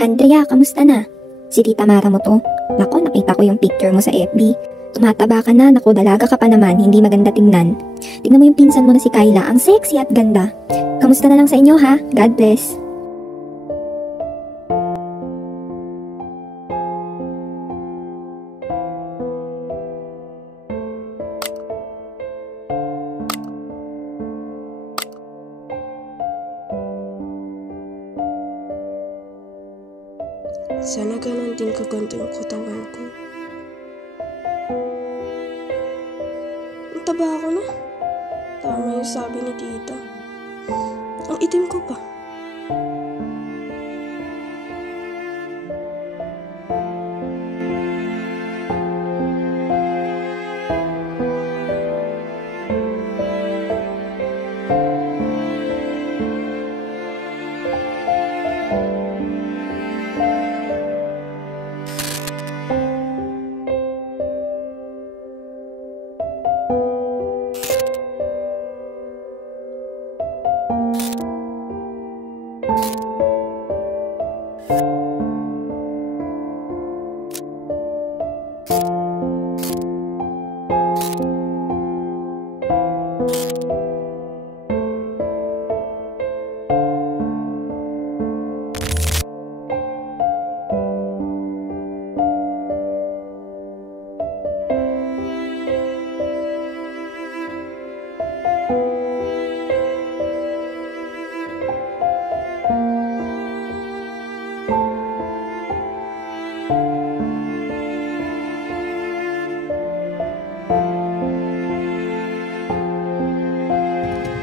Andrea, kamusta na? Si Tita Mara mo to. Nako, nakita ko yung picture mo sa FB. Tumataba ka na, naku, dalaga ka pa naman, hindi maganda tingnan. Tingnan mo yung pinsan mo na si Kyla, ang sexy at ganda. Kamusta na lang sa inyo ha? God bless. Sana ganun din kaganda yung katawan ko. Ang taba ako na. Tama yung sabi ni tita. Ang itim ko pa.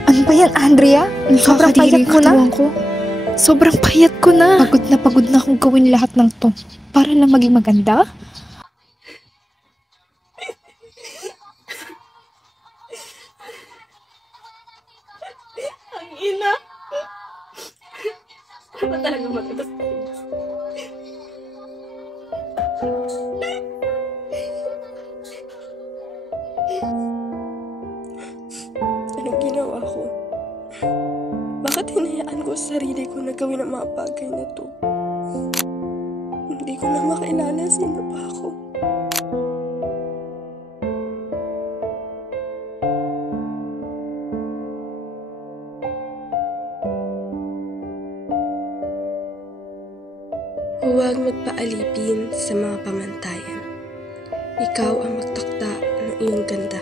Ano ba yan, Andrea? Sobrang payat mo na. Sobrang payat ko na. Pagod na akong gawin lahat ng to. Para lang maging maganda. Ang ina! Ano ba talaga maganda sa akin? Anong ginawa ko? Bakit hinayaan ko sa sarili ko na gawin ang mga bagay na to? Hindi ko na makilala sino pa ako. Huwag magpaalipin sa mga pamantayan. Ikaw ang magtakda ng iyong ganda.